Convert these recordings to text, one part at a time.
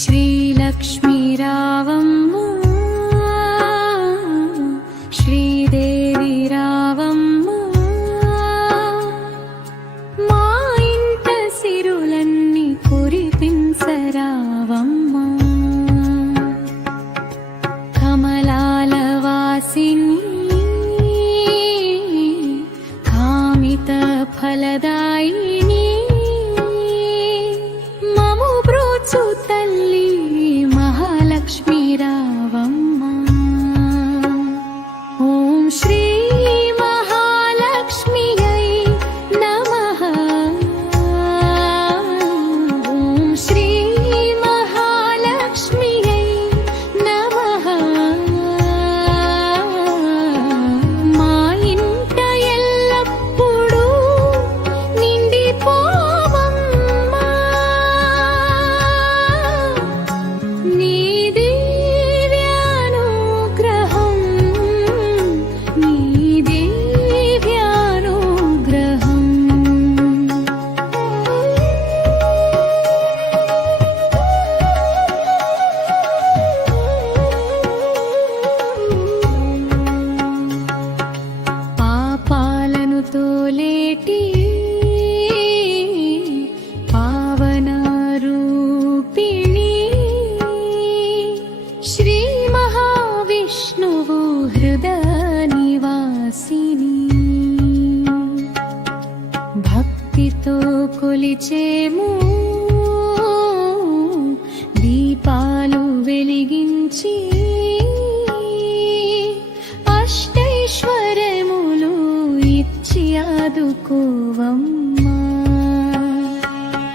श्रीलक्ष्मी रावम्म श्रीदेवी रावम्म मा इंट सिरुलन्नी कुरिपिंचरावम्म कमलाल वासिनी कामित फलदायिनी महालक्ष्मी रावम्म ओम श्री महालक्ष्म्यै नमः ओम श्री महालक्ष्म्यै नमः मा इंट एल्लप्पुडू निंडिपोवम्म नी భక్తితో కొలిచేము దీపాలు వెలిగించి అష్టైశ్వర్యములు ఇచ్చి ఆదుకోవమ్మా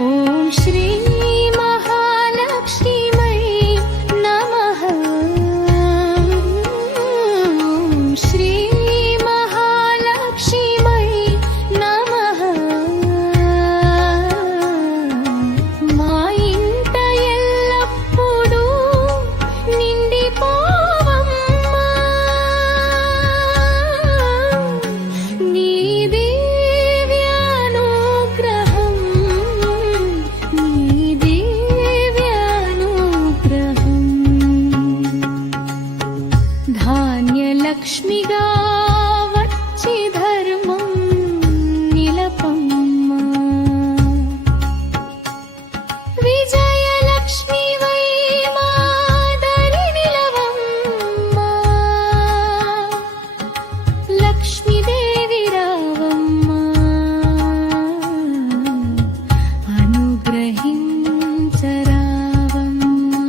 ఓం శ్రీ మహాలక్ష్మీమై నమః ఓం శ్రీ మహాలక్ష్మీమై నమః మా ఇంట ఎల్లప్పుడూ నిండిపోవమ్మా నీ దివ్యానుగ్రహం నీ దివ్యానుగ్రహం ధాన్యలక్ష్మిగా వచ్చి ధర్మం నిలపమ్మా విజయలక్ష్మివై మా దరి నిలవమ్మా లక్ష్మీదేవి రావమ్మా అనుగ్రహించరావమ్మా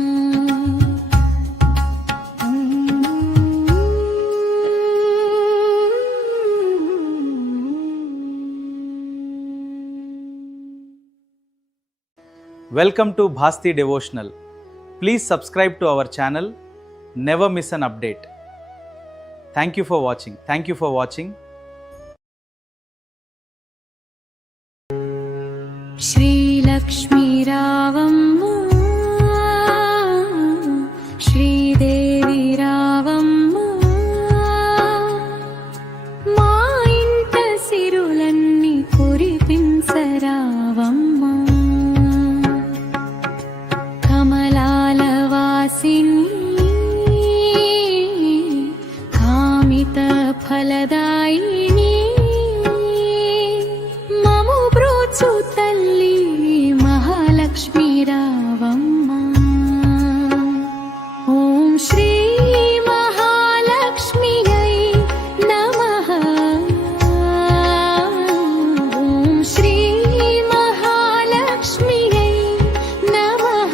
Welcome to Bhasti Devotional. Please subscribe to our channel. Never miss an update. Thank you for watching. Thank you for watching. Sreelakshmi रावम्म Sridevi रावम्म मा इंट सिरुलन्नी कुरिपिंचरावम्म कमलाल वासिनी कामित फलदायिनी ममु ब्रोचु तल्ली महालक्ष्मी रावम्म ओम श्री महालक्ष्म्यै नमः ओम श्री महालक्ष्म्यै नमः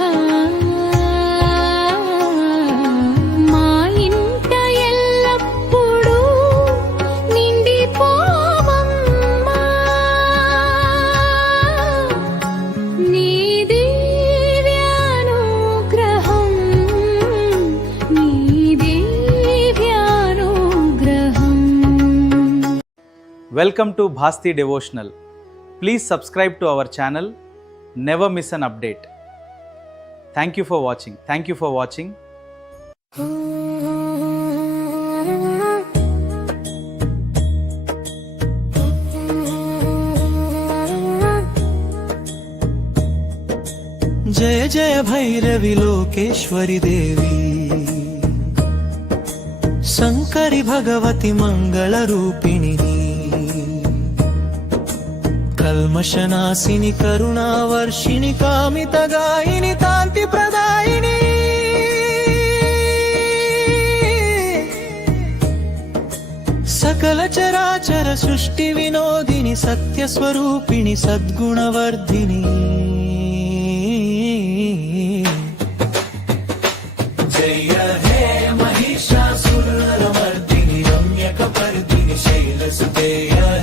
మా ఇంట ఎల్లప్పుడూ నిండిపోవమ్మా నీ దివ్యానుగ్రహం నీ దివ్యానుగ్రహం Welcome to Bhasti Devotional. Please subscribe to our channel. Never miss an update. Thank you for watching. Thank you for watching. జయ జయ భైరవి లోకేశ్వరి దేవి శంకరి భగవతి మంగళ రూపిణి కల్మషనాశిని కరుణావర్షిణి కామితగాయిని కాంతి ప్రదాయిని సకల చరాచర సృష్టి వినోదిని సత్యస్వరూపిణి సద్గుణవర్ధిని జయ హే మహిషాసురమర్దిని రమ్యకపర్దిని శైలసుతే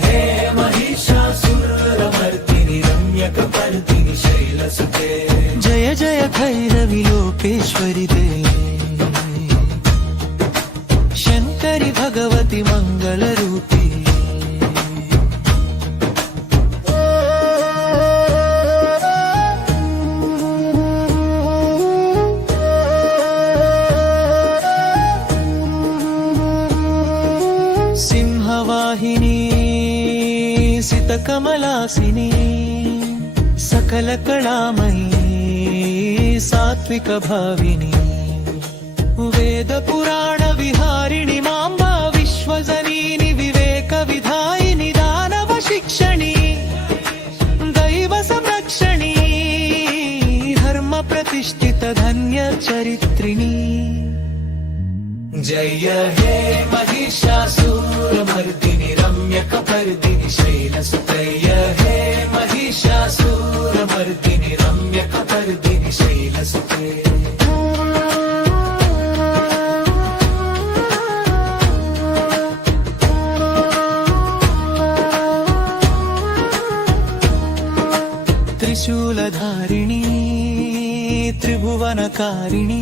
హే మహిషాసురమర్దిని రమ్యకపర్దిని శైలసుతే జయ జయ భైరవి లోకేశ్వరి దేవి శంకరి భగవతి మంగళ రూపి సింహవాహిని సితకమలాసిని సకల కళామయీ సాత్విక భావిని వేద పురాణ విహారిణి మాంబా విశ్వజనీని వివేక విధాయిని దానవ శిక్షణి దైవ సంరక్షణి ధర్మ ప్రతిష్ఠిత ధన్య చరిత్రిణి జయ హే మహిషాసురమర్దిని రమ్యకపర్దిని శైలసుతయ హే మహిషాసురమర్దిని రమ్యకపర్దిని శైలసుతే త్రిశూలధారిణి త్రిభువనకారిణి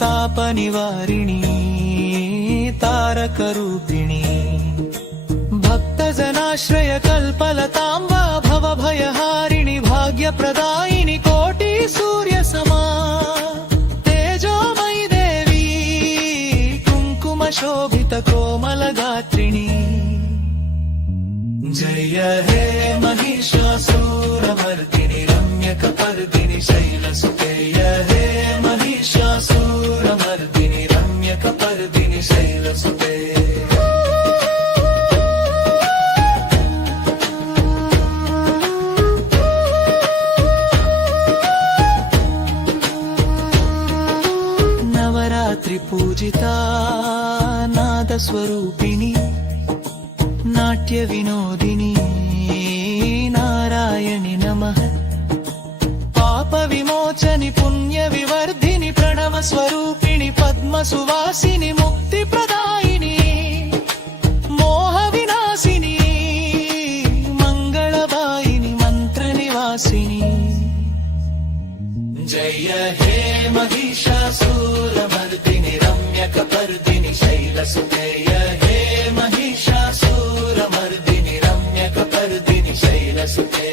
తాప నివారిణి తారక రూపిణి భక్త జనాశ్రయ కల్పలతాంబా భవ భయహారిణి భాగ్య ప్రదాయిని కోటి సూర్య సమా తేజోమయి దేవి కుంకుమ శోభిత కోమల గాత్రిణి జయ హే మహిషాసురమర్దిని రమ్యకపర్దిని శైలసుతే హే మహిషాసురమర్దిని రమ్యకపర్దిని శైలసుతే నవరాత్రి పూజిత నాద స్వరూపిణి నాట్య వినోదిని నారాయణి నమః పాప విమోచని పుణ్య వివర్ధిని ప్రణవ స్వరూపిణి పద్మ సువాసిని ముక్తి ప్రదాయిని మోహ వినాశిని మంగళవాయిని మంత్ర నివాసిని జయ హే మహిషాసురమర్దిని రమ్యకపర్దిని శైలసుతే హే మహిషాసురమర్దిని రమ్యకపర్దిని శైలసుతే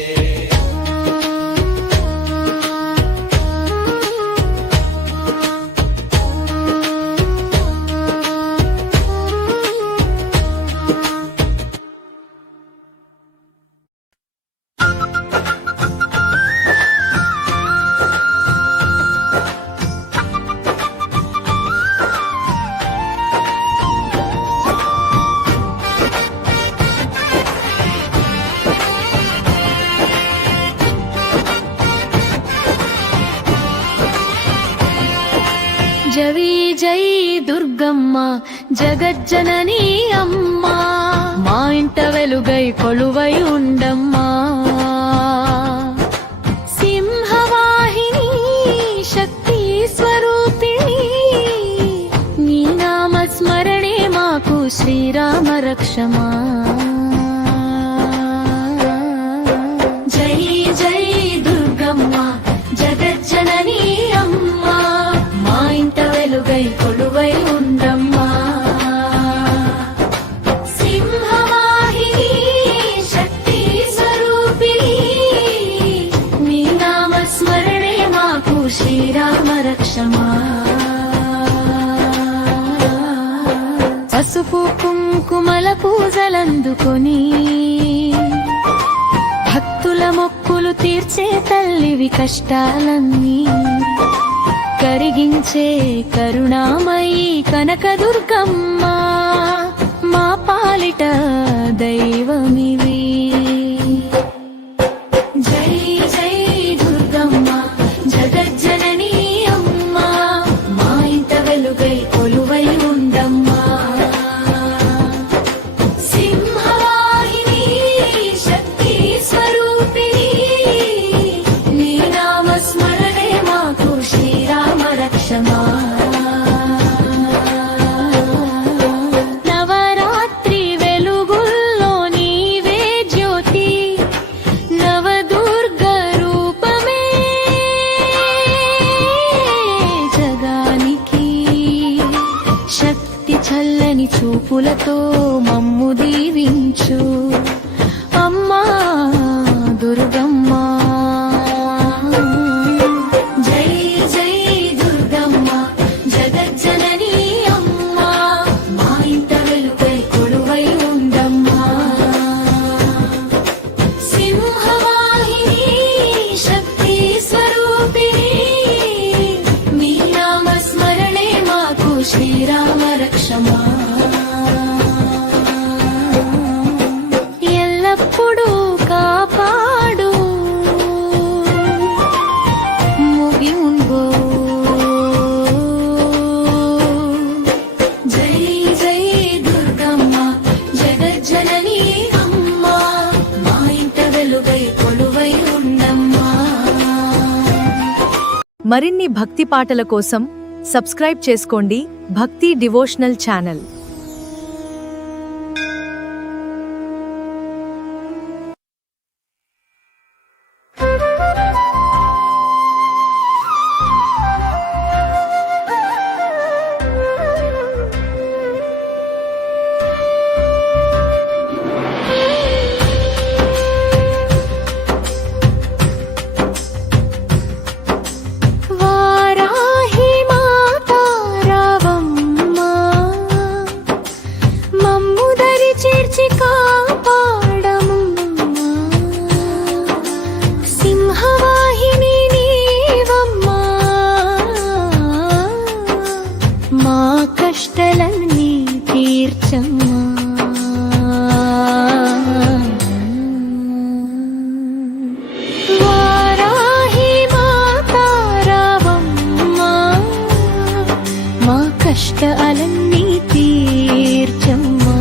జవి జై దుర్గమ్మ జగజ్జననీ అమ్మా మా ఇంట వెలుగై కొలువై ఉండమ్మా సింహవాహిని శక్తి స్వరూపిణి నీ నామ స్మరణే మాకు శ్రీరామ రక్షమా జై జై దుర్గమ్మ జగజ్జననీ అమ్మా మా ఇంట వెలుగై కొలువై ఉండమ్మా సింహవాహిని శక్తి స్వరూపిణి నీ నామ స్మరణే మాకు శ్రీరామ రక్షమా పసుపు కుంకుమల పూజలందుకొని భక్తుల మొక్కు అప్పులు తీర్చే తల్లివి, కష్టాలన్నీ కరిగించే కరుణామయి కనకదుర్గమ్మ, మా పాలిట దైవమివి. జై జై దుర్గమ్మ జగజ్జనని అమ్మ, మా ఇంట వెలుగై కొలువై ఉండమ్మా. సింహవాహిని శక్తి స్వరూపిణి, నీ నామ స్మరణే మాకు శ్రీరామ రక్షమా. నవరాత్రి వెలుగుల్లో నీవే జ్యోతి, నవదుర్గ రూపమే జగానికి శక్తి. చల్లని చూపులతో మమ్ము దీవించు అమ్మా దుర్గమ్మ. జై జై దుర్గమ్మ జగజ్జనని అమ్మ, మా ఇంట వెలుగై కొలువై ఉండమ్మా. సింహవాహిని శక్తి స్వరూపిణి, మీ నామ స్మరణే మాకు శ్రీరామ రక్షమా. ఎల్లప్పుడూ కాపాడు ముగి ఉంగో. జై జై దుర్గమ్మ జగజ్జనని అమ్మ, మా ఇంట వెలుగై కొలువై ఉండమ్మా. మరిన్ని భక్తి పాటల కోసం సబ్స్క్రైబ్ చేసుకోండి భక్తి డివోషనల్ ఛానల్. వారాహి మాతా రావమ్మ, మమ్ము దరి చేర్చి కాపాడమమ్మా. సింహవాహిని నీవమ్మా, మా కష్టాలన్నీ తీర్చమ్మా. వారాహి మాతా రావమ్మ, మా కష్టాలన్నీ తీర్చమ్మా.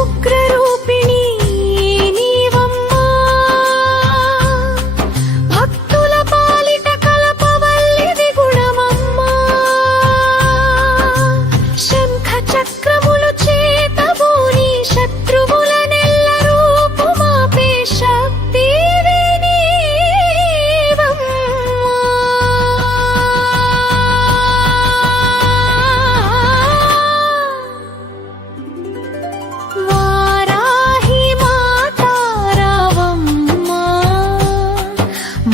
ఉగ్రరూపిణి నీవమ్మా, భక్తుల పాలిట కల్పవల్లివి గుణమమ్మా. శంఖ చక్రములు చేతబూని శత్రువులనెల్ల రూపుమాపే శక్తివి నీవమ్మా. వారాహి మాతా రావమ్మ,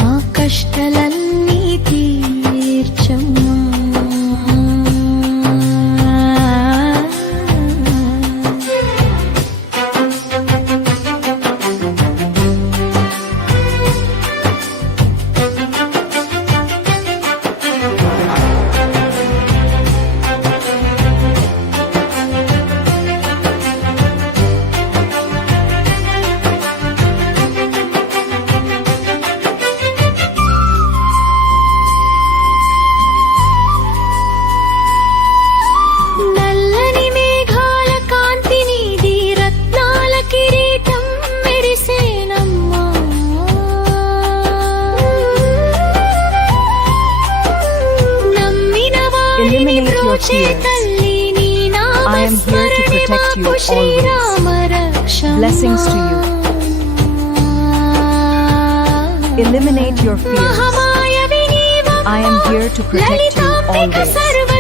మా కష్టాలన్నీ తీర్చమ్మా. నల్లని మేఘాల కాంతి నీది, రత్నాల కిరీటం మెరిసేనమ్మా. నమ్మిన వారిని Eliminate your బ్రోచే fears. తల్లి, నీ నామ I am here to స్మరణే protect you మాకు Srirama రక్షమా. Blessings to you. Eliminate your fears. మహామాయవి నీవమ్మా, I am here to protect you Lalitambika always. సర్వ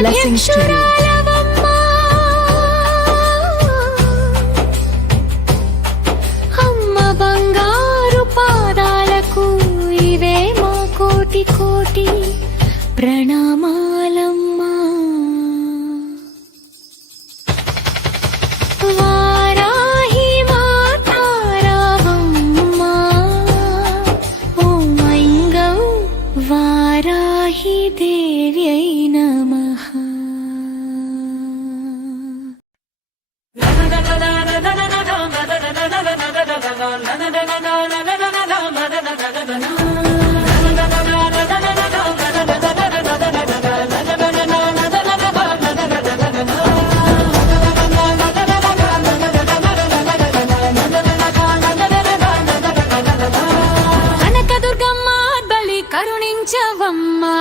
Blessings to you. సైన్యాధ్యక్షురాలవమ్మా. అమ్మ బంగారు పాదాలకు ఇవే మా కోటి కోటి ప్రణామాలమ్మా. కనకదుర్గమ్మ బలి కరుణించవమ్మా,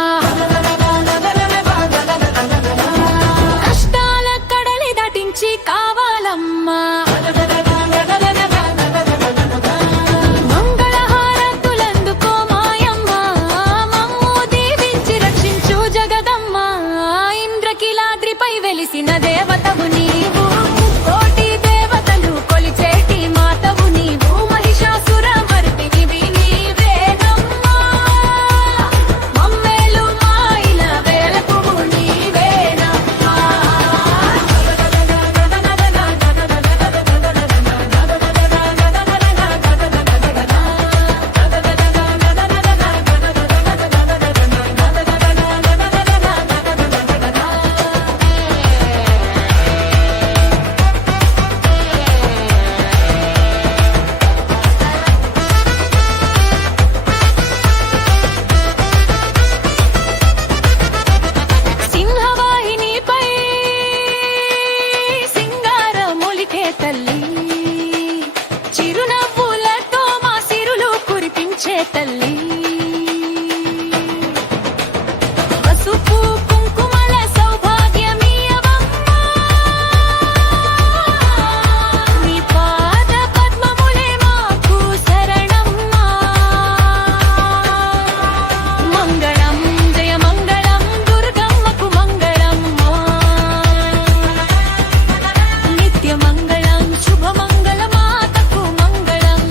కష్టాల కడలి దాటించి కావాలమ్మా, మంగళహారతులందుకో మాయమ్మ, మమ్ము దీవించి రక్షించు జగదమ్మ. ఇంద్రకీలాద్రిపై వెలిసిన దేవతవు నీవు, కోటి దేవతలు కొలిచేటి మాతవు నీవు, మహిషాసుర మర్దినివి నీవేనమ్మా, మమ్మేలు మాయిల వేలకువు నీవేనమ్మా. సింహవాహినిపై సింగారములికే తల్లి, చిరునవ్వులతో మా సిరులు కురిపించే తల్లి, పసుపు కుంకుమల సౌభాగ్యమీయవమ్మా, నీ పాద పద్మములే మాకు శరణమ్మా. మంగళం జయ మంగళం దుర్గమ్మకు మంగళమ్మా, నిత్య మంగళం శుభ మంగళ మాతకు మంగళం.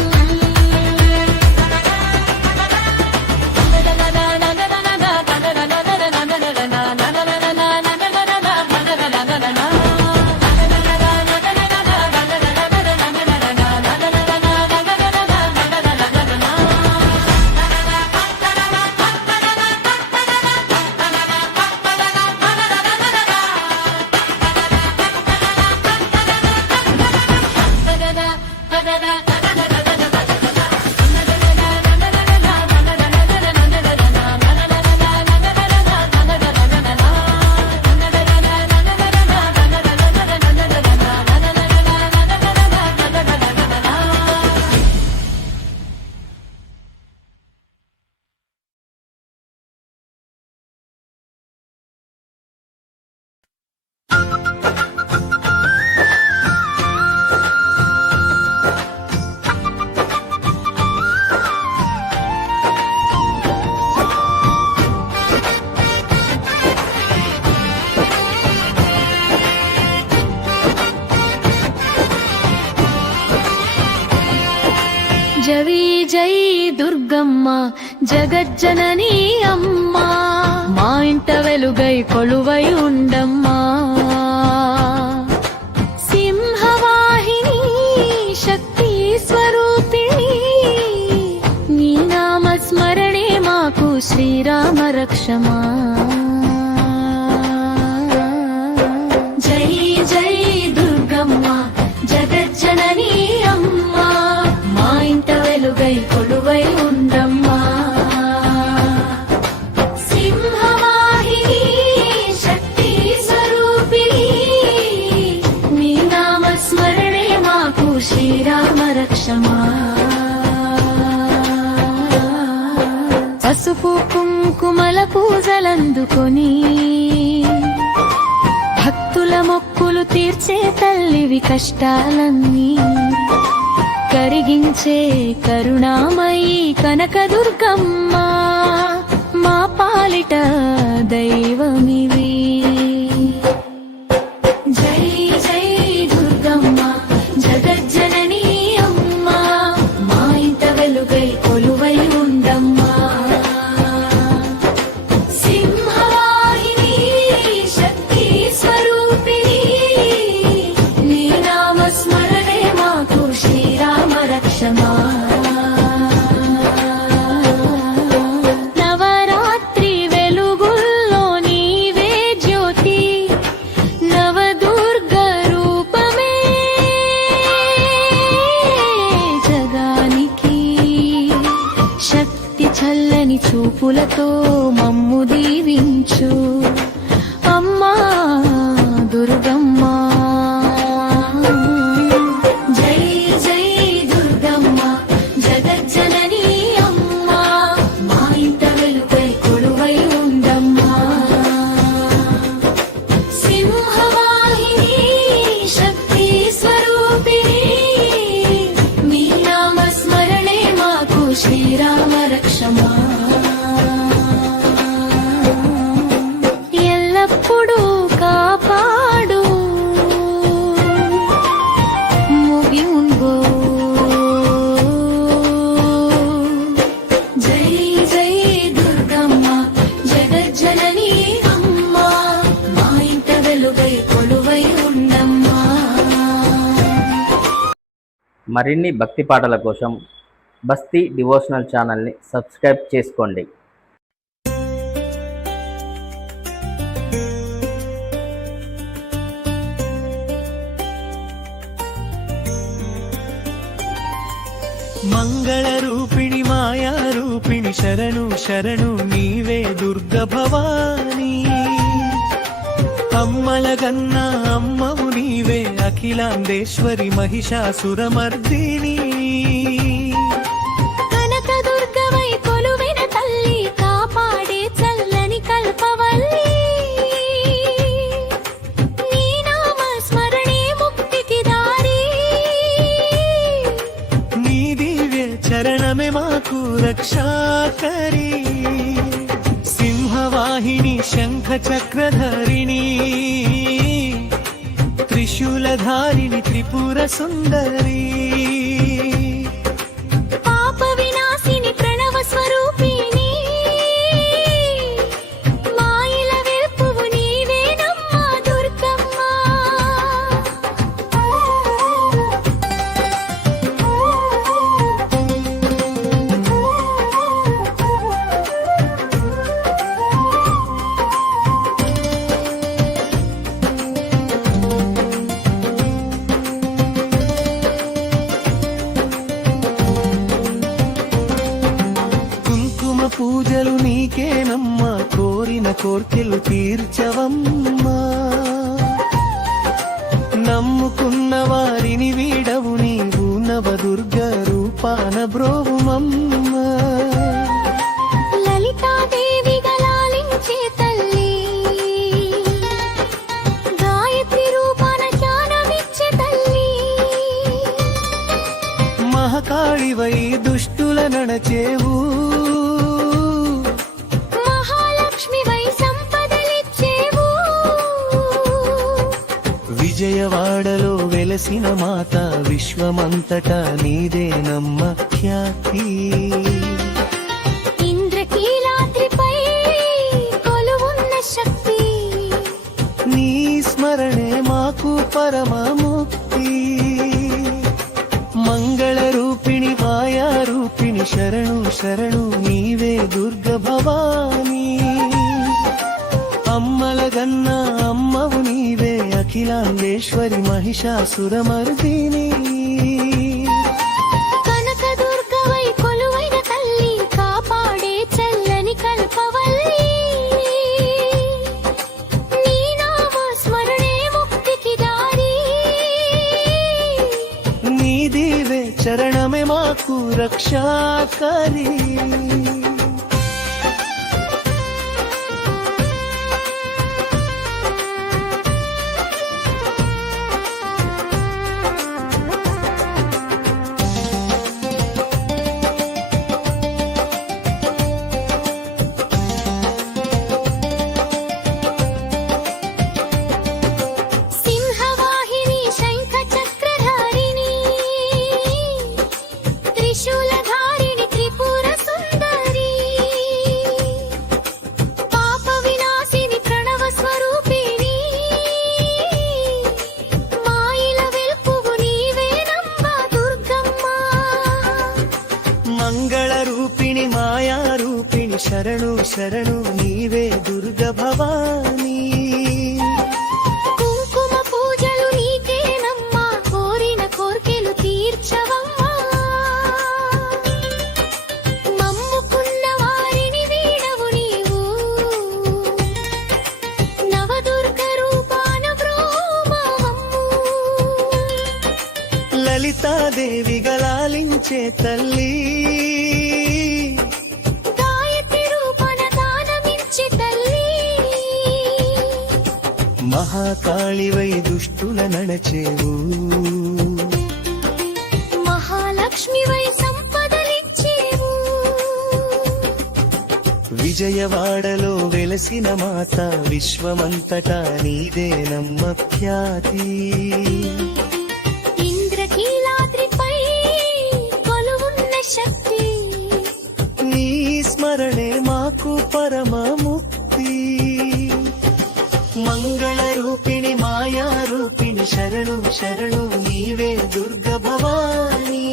జై జై దుర్గమ్మ జగజ్జనని అమ్మా, మా ఇంట వెలుగై కొలువై ఉండమ్మా. సింహవాహిని శక్తి స్వరూపిణి, నీ నామ స్మరణే మాకు శ్రీరామ రక్షమా. జై జై దుర్గమ్మ జగజ్జనని అమ్మా, మా ఇంట వెలుగై కొలువై ఉండమ్మా. సింహవాహిని శక్తి స్వరూపిణి, నీ నామ స్మరణే మాకు శ్రీరామ రక్షమా. పసుపు కుంకుమల పూజలందుకొని భక్తుల మొక్కులు తీర్చే తల్లివి, కష్టాలన్నీ కరిగించే కరుణామయీ కనకదుర్గమ్మ, మా పాలిట దైవమివి. జై జై దుర్గమ్మ జగజ్జనని అమ్మా, మా ఇంట వెలుగై కొలువై ఉండమ్మా. సింహవాహిని శక్తి స్వరూపిణి, నీ నామ స్మరణే మాకు శ్రీరామ రక్షమా. నవరాత్రి వెలుగుల్లో నీవే చూపులతో మమ్ము దీవించు అమ్మా దుర్గమ్మ. జై జై దుర్గమ్మ జగజ్జనని అమ్మ, మా ఇంట వెలుగై కొలువై ఉండమ్మా. సింహవాహిని శక్తి స్వరూపిణి, మీ నామ స్మరణే మాకు శ్రీరామ రక్షమా. ఎల్లప్పుడూ కాపాడు ముగింబో. జై జై దుర్గమ్మ జగజ్జనని అమ్మ, మా ఇంట వెలుగై కొలువై ఉండమ్మా. మరిన్ని భక్తి పాటల కోసం భక్తి డివోషనల్ ఛానల్ని సబ్స్క్రైబ్ చేసుకోండి. మంగళ రూపిణి మాయా రూపిణి శరణు శరణు నీవే దుర్గ భవానీ. అమ్మల గన్నా అమ్మవు నీవే అఖిలాండేశ్వరి మహిషాసురమర్దిని. కనక దుర్గవై కొలువైన తల్లి, కాపాడే చల్లని కల్పవల్లి. నీ నామ స్మరణే ముక్తికి దారి, నీ దివ్య చరణమే మాకు రక్షాకరి. సింహవాహిని శంఖ చక్రధారిణి, త్రిశూలధారిణి త్రిపుర సుందరి. పాప వినాశిని ప్రణవ స్వరూపిణి, మాయల వెల్పువు నీవేనమ్మా దుర్గమ్మ. కుంకుమ పూజలు నీకేనమ్మా, కోరిన కోర్కెలు తీర్చవమ్మా. నమ్ముకున్న వారిని వీడవు నీవు, నవదుర్గ రూపాన బ్రోవుమమ్మా. లలితాదేవి గలాలించే తల్లి, గాయత్రి రూపాన జ్ఞానమిచ్చే తల్లి. మహాకాళివై దుష్టుల నడచేవు, మహాలక్ష్మివై సంపదలిచ్చేవు. విజయవాడలో వెలసిన మాత విశ్వమంతటా నీదేనమ్మ ఖ్యాతి. ఇంద్రకీలాద్రిపై కొలువున్న శక్తి, నీ స్మరణే మాకు పరమ ముక్తి. మంగళ రూపిణి మాయా రూపిణి శరణు శరణు నీవే దుర్గ భవానీ. అమ్మల గన్నా అమ్మవు నీవే అఖిలాండేశ్వరి మహిషాసురమర్దిని. కనక దుర్గవై కొలువైన తల్లి, కాపాడే చల్లని కల్పవల్లి. నీ నామ స్మరణే ముక్తికి దారి, నీ దివ్య చరణమే మాకు రక్షాకరి. సింహవాహిని శంఖ చక్రధారిణి, త్రిశూలధారిణి త్రిపుర సుందరి. పాప వినాశిని ప్రణవ స్వరూపిణి, మాయల వెల్పువు నీవేనమ్మా దుర్గమ్మ. మంగళ రూపిణి మాయా రూపిణి శరణు శరణు నీవే దుర్గ భవానీ. కుంకుమ పూజలు నీకేనమ్మా, కోరిన కోర్కెలు తీర్చవమ్మా. మమ్ముకున్న వారిని వీడ లలితాదేవిగా లాలించే తల్లి గాయత్రి రూపణ దానమిచ్చే తల్లి మహాకాళివై దుష్టుల నడచేవు మహాలక్ష్మివై సంపదలిచ్చేవు విజయవాడలో వెలసిన మాత విశ్వమంతటా నీదేనమ్మ ఖ్యాతి ఇంద్రకీలాద్రిపై కొలువున్న శక్తి నీ స్మరణే మాకు పరమ ముక్తి మంగళ రూపిణి మాయా రూపిణి శరణు శరణు నీవే దుర్గ భవాని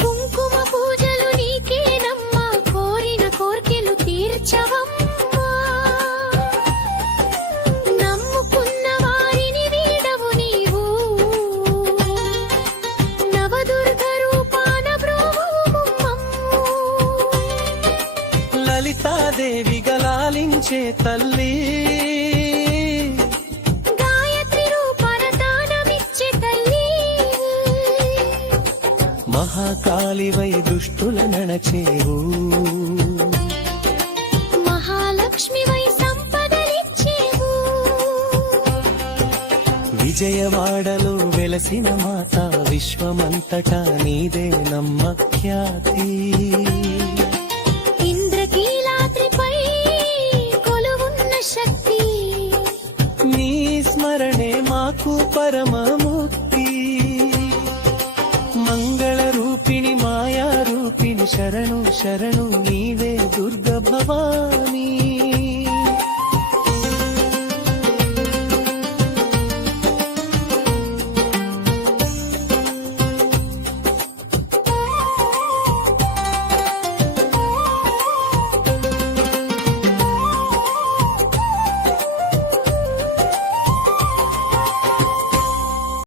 కుంకుమ పూజలు నీకేనమ్మా కోరిన కోర్కెలు తీర్చవమ్మా నమ్ముకున్న వారిని వీడవు నీవు నవదుర్గ రూపాన బ్రోవమ్మమ్ము లలితాదేవిగా లాలించే తల్లి గాయత్రి రూపాన దానమిచ్చే తల్లి మహాకాళివై దుష్టుల నడచేవు మహాలక్ష్మివై సంపదలిచ్చేవు విజయవాడలో వెలసిన మాత విశ్వమంతటా నీదేనమ్మ ఖ్యాతి ఇంద్రకీలాద్రిపై కొలువున్న శక్తి నీ స్మరణే మాకు పరమ ముక్తి మంగళ రూపిణి మాయా రూపిణి శరణు శరణు నీవే దుర్గ భవాని